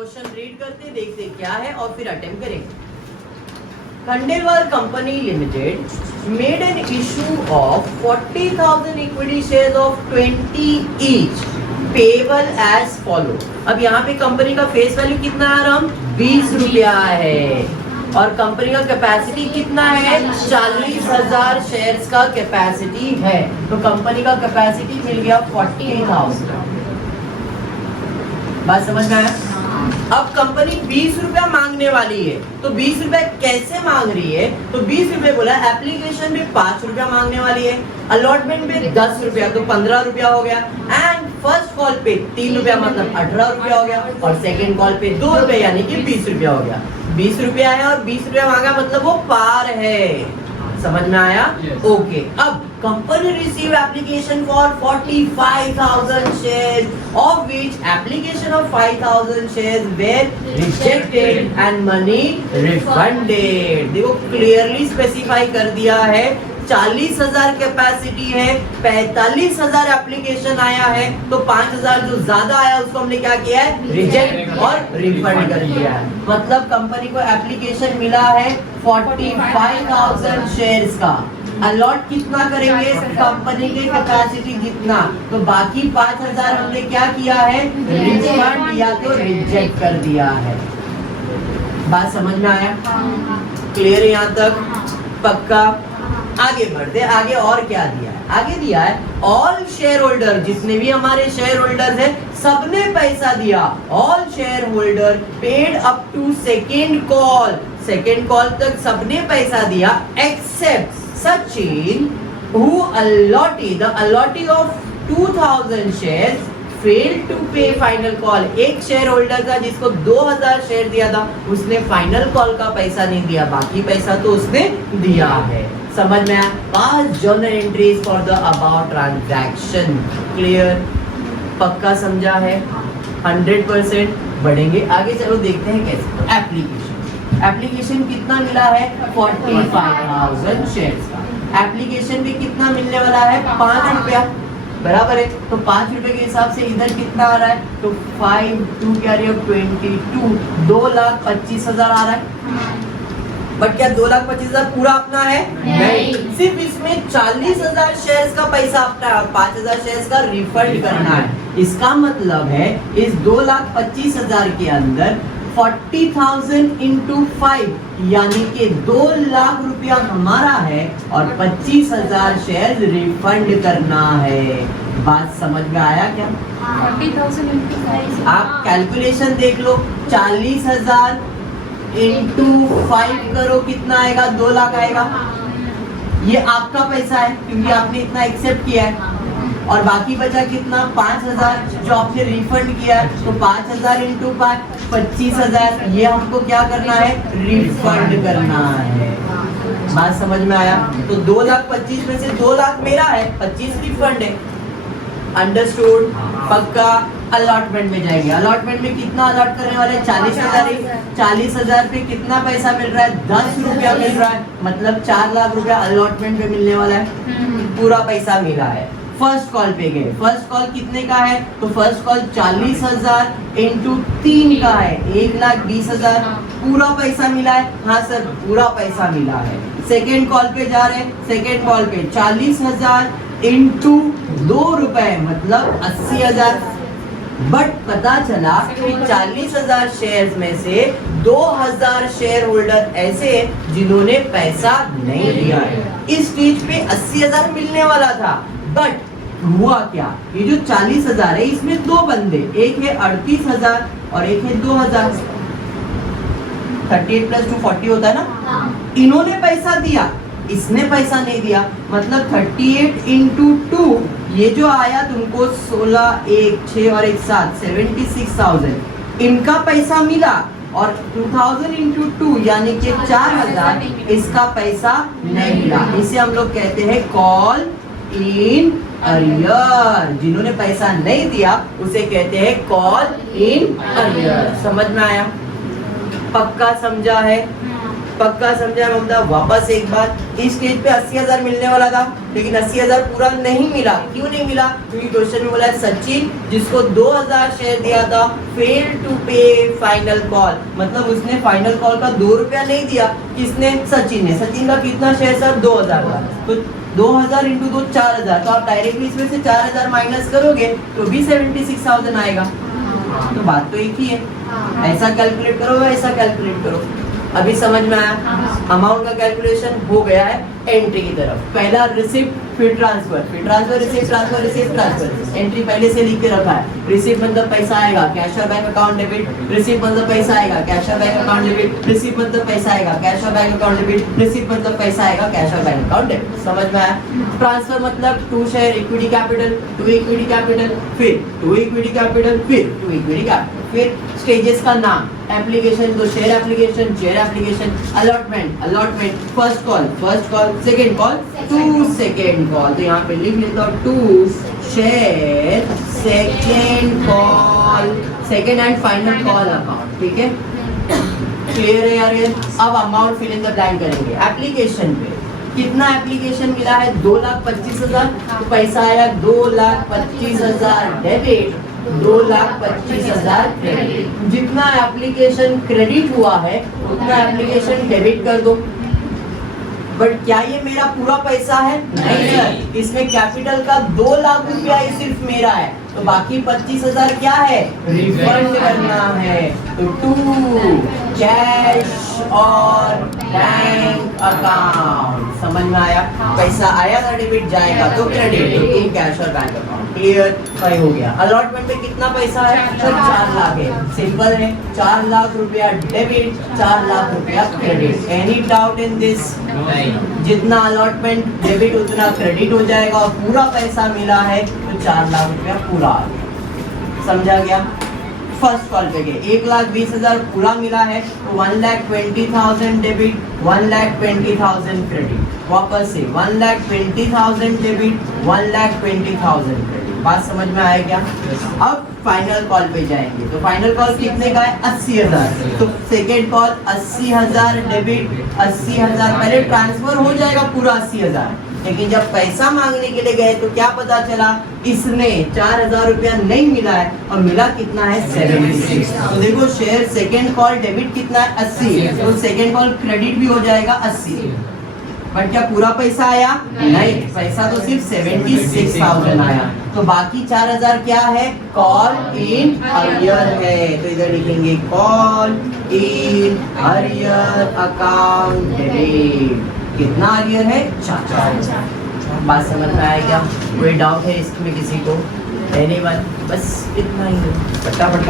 Question read करते देखते क्या है और फिर अटेम्प्ट करेंगे। Khandelwal company limited made an issue of 40,000 equity shares of 20 each payable as follow. अब यहाँ पे कंपनी का फेस वैल्यू कितना है राम? 20 रुपया है और कंपनी का कैपेसिटी कितना है? 40,000 शेयर्स का कैपेसिटी है। तो कंपनी का कैपेसिटी मिल गया 40,000। बात समझ में आया? अब कंपनी 20 रुपया मांगने वाली है, तो 20 रुपया कैसे मांग रही है? तो 20 रुपये बोला, एप्लीकेशन में 5 रुपया मांगने वाली है, अलॉटमेंट में 10 रुपया, तो 15 रुपया हो गया, एंड फर्स्ट कॉल पे 3 रुपया मतलब 18 रुपया हो गया, और सेकेंड कॉल पे 2 रुपया यानी कि 20 रुपया हो गया। 20 रुपया है और 20 रुपया मांगा मतलब वो पार है। समझ में आया? ओके। अब company receive application for 45,000 shares of which application of 5,000 shares were rejected and money refunded. देखो क्लियरली स्पेसिफाई कर दिया है, 40,000 कैपेसिटी है, 45,000 एप्लीकेशन आया है, तो 5,000 जो ज्यादा आया उसको हमने क्या किया है? रिजेक्ट और रिफंड कर दिया है। मतलब कंपनी को एप्लीकेशन मिला है 45,000 शेयर्स का। अलॉट कितना करेंगे? कंपनी के कैपेसिटी जितना, तो बाकी 5,000 हमने क्या किया है? रिफंड या तो रिजेक्ट कर दिया है। बात समझ में आया? क्लियर है यहाँ तक? पक्का? आगे बढ़ते, आगे और क्या दिया है? आगे दिया है ऑल शेयर होल्डर, जितने भी हमारे शेयर होल्डर्स हैं सबने पैसा दिया। All share holder paid up to second call, second call तक सबने पैसा दिया, except Sachin who allottee the allottee of 2,000 shares fail to pay final call. एक शेयर होल्डर था जिसको 2,000 शेयर दिया था, उसने फाइनल कॉल का पैसा नहीं दिया, बाकी पैसा तो उसने दिया है। समझ में आया? 5 journal entries for the about transaction. Clear? पक्का समझा है? 100%। बढ़ेंगे आगे, चलो देखते हैं कैसे। एप्लीकेशन कितना मिला है? 45,000 शेयर्स का। एप्लीकेशन भी कितना मिलने वाला है? 5 रुपया, बराबर है। तो 5 रुपए के हिसाब से इधर कितना आ रहा है? तो 5 2 क्या रही है? 22, 2,25,000 आ रहा है। बट क्या 2,25,000 पूरा अपना है? नहीं। सिर्फ इसमें 40,000 शेयर्स का पैसा अपना है और 5,000 शेयर्स का रिफंड करना है। इसका मतलब है इस 2,25,000 के अंदर 40,000 इंटू 5 यानी कि 2 लाख रुपया हमारा है और 25,000 शेयर रिफंड करना है। बात समझ में आया क्या? 40,000 इंटू 5 आप कैलकुलेशन देख लो, 40,000 इंटू 5 करो, कितना आएगा? 2 लाख आएगा। ये आपका पैसा है क्योंकि आपने इतना एक्सेप्ट किया है, और बाकी बचा कितना? 5,000 जो आपने रिफंड किया है। तो 5,000 इंटू 5 25,000, ये हमको क्या करना है? रिफंड करना है। बात समझ में आया? तो 2,25,000 में से 2 लाख मेरा है, 25 रिफंड है। अंडरस्टूड? पक्का? अलॉटमेंट में जाएंगे। अलॉटमेंट में कितना अलॉट करने वाले? 40,000। 40,000 पे कितना पैसा मिल रहा है? 10 रुपया मिल रहा है, मतलब 4 लाख रुपया अलॉटमेंट पे मिलने वाला है। पूरा पैसा मिला है। फर्स्ट कॉल पे गए, फर्स्ट कॉल कितने का है? तो फर्स्ट कॉल 40,000 इंटू 3 का है, 1,20,000। पूरा पैसा मिला है? हाँ सर, पूरा पैसा मिला है। सेकेंड कॉल पे जा रहे हैं, सेकेंड कॉल पे 40,000 इंटू 2 रुपए मतलब 80,000। बट पता चला कि 40,000 शेयर्स में से 2,000 शेयर होल्डर ऐसे जिन्होंने पैसा नहीं दिया है। इस स्टेज पे 80,000 मिलने वाला था, बट हुआ क्या? ये जो 40,000 है इसमें 2 बंदे, एक है 38,000 और एक है 2,000। 38 + 2 40 होता है ना? इन्होंने पैसा दिया, इसने पैसा नहीं दिया, मतलब 38 इंटू 2, ये जो आया तुमको 16, 1, 6 और 1, 7, 76,000 इनका पैसा मिला, और 2,000 इंटू 2 यानी कि 4,000 इसका पैसा नहीं मिला। इसे हम लोग कहते हैं कॉल इन अरियर। जिन्होंने पैसा नहीं दिया उसे कहते हैं कॉल इन अरियर। समझ में आया? पक्का समझा है? पक्का समझा ममता? वापस एक बार, इस स्टेज पे 80,000 मिलने वाला था, लेकिन 80,000 पूरा नहीं मिला। क्यों नहीं मिला? क्योंकि क्वेश्चन में बोला है सचिन जिसको 2,000 शेयर दिया था fail to pay final call, मतलब उसने फाइनल कॉल का 2 रुपया नहीं दिया। किसने? सचिन ने। सचिन का कितना शेयर सर? 2,000 का। तो 2,000 इंटू 2 4,000, तो आप डायरेक्टली इसमें से 4,000 माइनस करोगे तो भी 76,000 आएगा। तो बात तो एक ही है। ऐसा कैलकुलेट करो या ऐसा कैलकुलेट करो। अभी समझ में आया? अमाउंट का कैलकुलेशन हो गया है एंट्री की तरफ। पहला रिसिप्ट, फिर ट्रांसफर, फिर transfer, receipt, transfer, receipt, transfer. Entry पहले से लिख के रखा है। रिसिप्ट मतलब पैसा आएगा, कैश और बैंक अकाउंट डेबिट। रिसिप्ट मतलब पैसा आएगा, कैश और बैंक अकाउंट डेबिट। रिसिप्ट मतलब पैसा आएगा, कैश और बैंक अकाउंट डेबिट। रिसिप्ट मतलब पैसा आएगा, कैश और बैंक अकाउंट डेबिट। समझ में आया? ट्रांसफर मतलब to share equity capital, to equity capital, फिर टू इक्विटी कैपिटल, फिर टू इक्विटी कैपिटल। फिर स्टेजेस का नाम, एप्लीकेशन तो share application, share application, allotment, allotment, first call, second call, to second call. तो यहाँ पे लिख लेता हूँ to share second call, second and final call account. ठीक है, क्लियर है यार ये? अब amount fill in the blank करेंगे। एप्लीकेशन पे कितना एप्लीकेशन मिला है? 2,25,000। तो पैसा आया 2,25,000 डेबिट, 2,25,000 क्रेडिट। जितना एप्लीकेशन क्रेडिट हुआ है उतना एप्लीकेशन डेबिट कर दो। बट क्या ये मेरा पूरा पैसा है? नहीं सर, इसमें कैपिटल का 2 लाख रुपया ही सिर्फ मेरा है, तो बाकी 25,000 क्या है? रिफंड करना है। तो टू कैश और बैंक अकाउंट। समझ में आया? पैसा आया था डेबिट, जाएगा तो क्रेडिट, तो कैश और बैंक अकाउंट। क्लियर? हो गया। अलॉटमेंट में कितना पैसा है? सर 4 लाख है। सिंपल है, 4 लाख रुपया डेबिट, 4 लाख रुपया credit. Any doubt in this? जितना अलॉटमेंट डेबिट उतना क्रेडिट हो जाएगा और पूरा पैसा मिला है तो 4 लाख रुपया पूरा आ गया। समझा गया? फर्स्ट कॉल पे गए, 1,20,000 पूरा मिला है तो 1,20,000 डेबिट, 1,20,000 क्रेडिट। वापस से 1,20,000 डेबिट, 1,20,000 क्रेडिट। बात समझ में आया क्या? अब फाइनल कॉल पे जाएंगे। तो फाइनल कॉल कितने का है? 80,000। तो सेकेंड कॉल 80,000 डेबिट, 80,000 पहले ट्रांसफर हो जाएगा पूरा 80,000, लेकिन जब पैसा मांगने के लिए गए तो क्या पता चला? इसने 4,000 रुपया नहीं मिला है और मिला कितना है? 76। तो देखो शेयर सेकेंड कॉल डेबिट कितना है? 80। तो सेकेंड कॉल क्रेडिट भी हो जाएगा 80। बट क्या पूरा पैसा आया? नहीं, पैसा तो सिर्फ 76,000 आया। तो बाकी 4,000 क्या है? कॉल इन अरियर है। तो इधर लिखेंगे call in arrear account debit. कितना अरियर है? 4। बात समझ में आया क्या? कोई डाउट है इसमें किसी को? एनीवन? बस इतना ही है, फटाफट।